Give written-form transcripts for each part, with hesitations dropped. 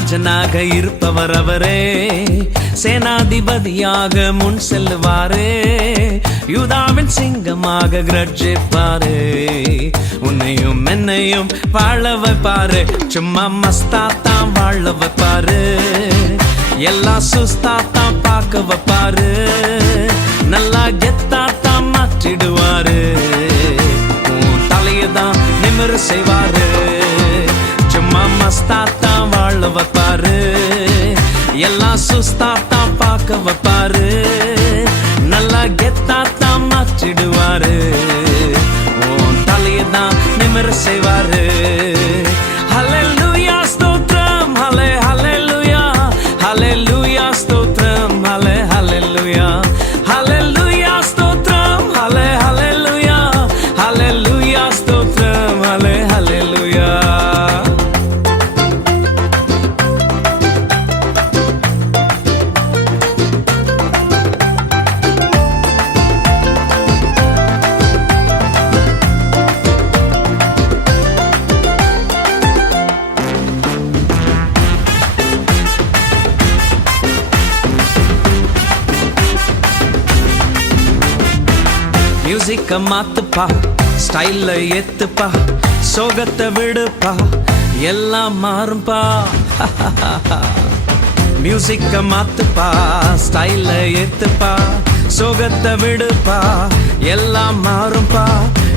ராஜனாக இருப்பவர் அவரே, சேனாதிபதியாக முன் செல்லுவாரே, யூதாவின் சிங்கமாக கர்ஜிப்பாரே, உன்னையும் என்னையும் வாழ வைப்பாரு, சும்மா மஸ்தாத்தான் வாழ வைப்பாரு, எல்லாம் சுஸ்தாத்தான் பார்க்க வைப்பாரு, நல்லா கெத்தாத்தான் மாற்றிடுவாரு, உன் தலையதான் நிமிர செய்வாரு, சும்மா மஸ்தாத்தான் வாழ வைப்பாரு, எல்லாம் சுஸ்தாத்தான் பார்க்க வைப்பாரு, நல்லா கெத்தாத்தான் மாற்றிடுவாரு, உன் தலையதான் நிமிர செய்வாரு. ஹல்லேலூயா ஸ்தோத்திரம், ஹல்லேலூயா, ஹல்லேலூயா ஸ்தோத்திரம், ஹல்லேலூயா, ஹல்லேலூயா ஸ்தோத்திரம், ஹல்லேலூயா, ஹல்லேலூயா ஸ்தோத்திரம், ஹல்லேலூயா. மியூசிக்க மாத்துப்பா, ஸ்டைல்ல ஏத்துப்பா, சோகத்தை விடுப்பா, எல்லாம் மாறும்பா. மியூசிக்க மாத்துப்பா, ஸ்டைல்ல ஏத்துப்பா, சோகத்தை விடுப்பா, எல்லாம் மாறும்பா.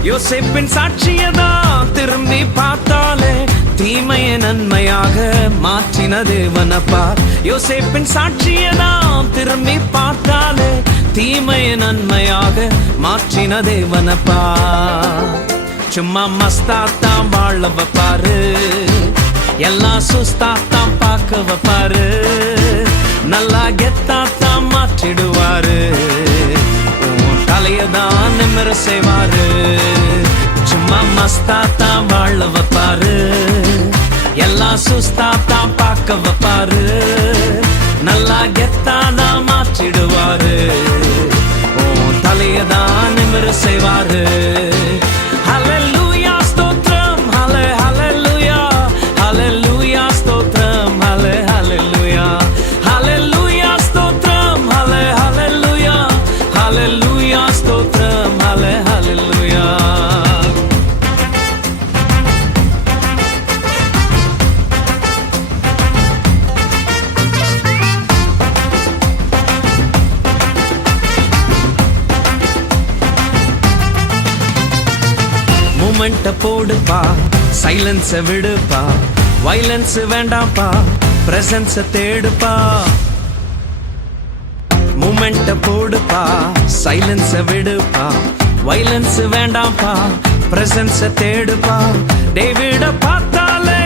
யோசேப்பின் சாட்சியதான் திரும்பி பார்த்தாலே தீமைய நன்மையாக மாற்றின தேவனப்பா. யோசேப்பின் சாட்சியதான் திரும்பி பார்த்தாலே தீமைய நன்மையாக மாற்றின தேவனப்பா. சும்மா மஸ்தாத்தான் வாழ வைப்பாரு, எல்லாம் சுஸ்தாத்தான் பார்க்க வைப்பாரு, நல்லா கெத்தாத்தான் மாற்றிடுவாரு, தலையதான் நிமிர செய்வாரு. சும்மா மஸ்தாத்தான் வாழ வைப்பாரு, எல்லாம் சுஸ்தாத்தான் பார்க்க வைப்பாரு, நல்லா கெத்தாதான் மாற்றிடுவாரு, தலையதான் நிமிர செய்வாரு. ஹல்லேலூயா ஸ்தோத்திரம், ஹல்லேலூயா, ஹல்லேலூயா ஸ்தோத்திரம், ஹல்லேலூயா, ஹல்லேலூயா ஸ்தோத்திரம், ஹல்லேலூயா, ஹல்லேலூயா ஸ்தோத்திரம், ஹல்லேலூயா. மூமெண்ட போடுப்பா, சைலன்ஸ விடுப்பா, வைலன்ஸ் வேண்டாம்ப்பா, பிரசன்ஸ தேடுப்பா. மூமெண்ட போடுப்பா, சைலன்ஸ விடுப்பா, வைலன்ஸ் வேண்டாம்ப்பா, பிரசன்ஸ தேடுப்பா. டேவிட பார்த்தாலே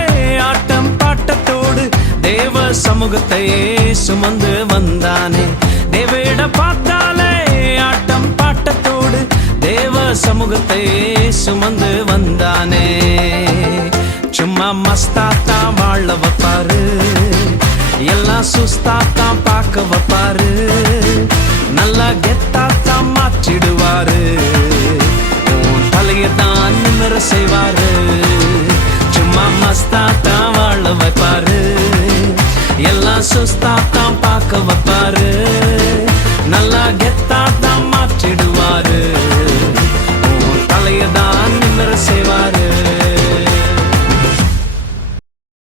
ஆட்டம் பாட்டத்தோடு தேவ சமூகத்தையே சுமந்து வந்தானே. டேவிட பார்த்தாலே ஆட்டம் பாட்டத்தோடு தேவ சமூகத்தை சுமந்து வந்தானே. சும்மா மஸ்தாத்தான் வாழ வைப்பாரு, எல்லாம் சுஸ்தாத்தான் பார்க்க வைப்பாரு, நல்லா கெத்தாத்தான் மாற்றிடுவாரு, தலையதான் நிமிர செய்வாரு. சும்மா மஸ்தாத்தான் வாழ வைப்பாரு, எல்லாம் சுஸ்தாத்தான் பார்க்க வைப்பாரு, நல்லா கெத்தாத்தான் மாற்றிடுவாரு.